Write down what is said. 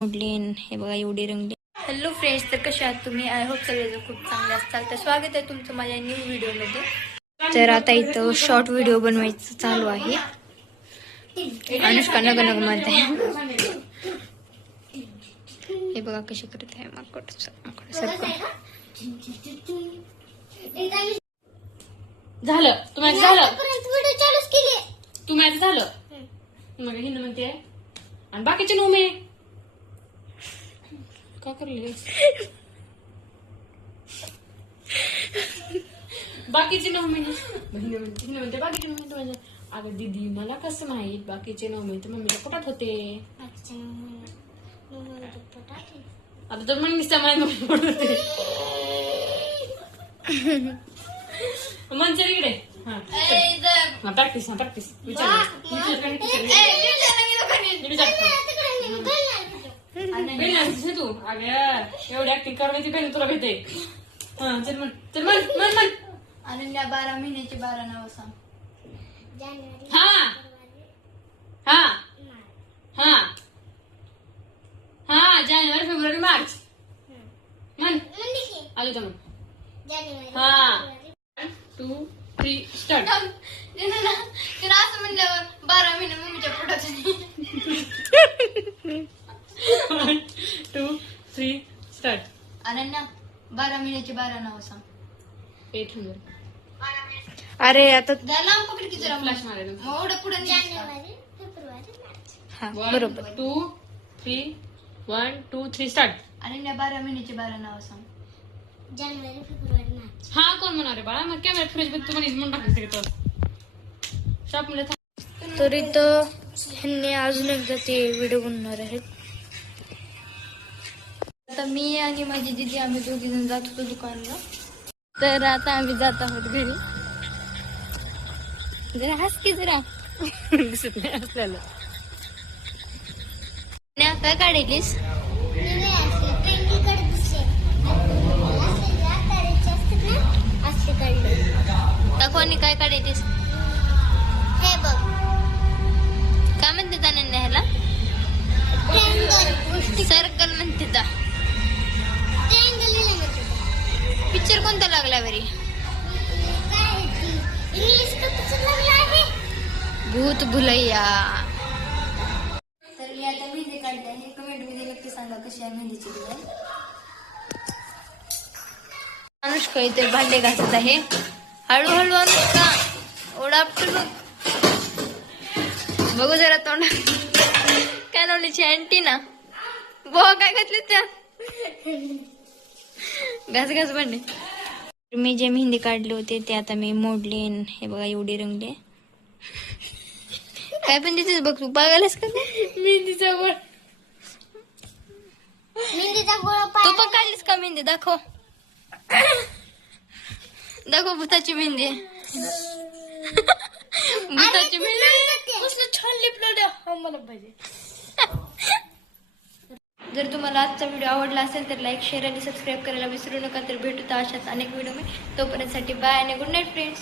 मोडलीन हे बघा एवढी रंगली. हॅलो फ्रेंड्स तर कशा आहात तुम्ही? आय होप सगळेजण खूप चांगले असताल तर स्वागत आहे तुमचं माझ्या न्यू व्हिडिओमध्ये तर आता इथं शॉर्ट व्हिडिओ बनवायचं चालू आहे. अनुष्का नग नग म्हणते. हे बघा कशी करत आहे माकड माकड सारखं. झालं. तुम्हाला झालं? व्हिडिओ चालूच केली तुम्हाला झालं? मग हिंद म्हणते आणि बाकीचे नोमे का करले बाकीचे नऊ महिने हिंद म्हणते म्हणते बाकीचे महिने म्हणजे अगं दीदी मला कसं माहीत? बाकीचे नऊ महिने मम्मीला पोटात होते. आता तर मम्मी समाय मम्मी पोटात होते. म्हणजे इकडे. हा हा प्रॅक्टिस हा प्रॅक्टिस विचार विचार तू? अगं एवढी ऍक्टिंग करण्याची बेल तुला भेटे हा चल म्हण चल म्हण म्हण म्हण. अनन्या बारा महिन्याची बारा नाव सांग. हा. हा. हा. हा जानेवारी फेब्रुवारी मार्च. म्हण. आलो तर म्हण. हा. टू थ्री स्टार्ट तिला असं म्हणल्यावर बारा महिने मम्मीच्या पोटात one two three start Ananya बारा महिन्याची बारा नाव सांग. एट हंड्रेड अरे आता लांब पकड की जरा फ्लॅश मारायला. मग एवढं पुढे जानेवारी फेब्रुवारी मार्च. हा वन बरोबर. Two three one two three start Ananya बारा महिन्याची बारा नाव सांग. जानेवारी फेब्रुवारी मार्च. हा कोण म्हणणार आहे बाळा? मग कॅमेरा फ्रीजमध्ये तुम्हाला म्हणून टाकायचं सगळं शॉपमध्ये तर इथं ह्यांनी अजून एकदा ते व्हिडिओ बनवणार आहेत. आता मी आणि माझी दिदी आम्ही दोघी जण जात होतो दुकानला. तर आता आम्ही जात आहोत घरी. जरा हस की जरा. दिसत नाही न्या, काय काढलीस दाखवणी काय काढलीस हे बघ काय म्हणते अनन्या ह्याला? भूत भुलैया। तर मी आता मेहंदी काढते. आहे कमेंटमध्ये नक्की सांगा कशी आहे मेहंदीची डिझाईन. अनुष्का इथे भांडे घासत आहे. हळूहळू अनुष्का ओढा आपटू बघ बघू जरा तोंड. काय लावलीची अँटी ना? बो काय घातली त्या घास घास भांडे. मी जे मेहंदी काढले होते ते आता मी मोडले हे बघा एवढी रंगले. काय पण तिथेच बघ तू बघायलास का मेहंदीचा गोळ मेहंदीचा गोळा तू पण काढलीस का मेहंदी दाखव दाखव भूताची मेहंदी भूताची मेहंदी छान लिपलं मला पाहिजे जर तुम्हाला आजचा व्हिडिओ आवडला असेल तर लाईक शेअर आणि सबस्क्राईब करायला विसरू नका. तर भेटू तर अशाच अनेक व्हिडिओ मी. तोपर्यंतसाठी बाय आणि गुड नाईट फ्रेंड्स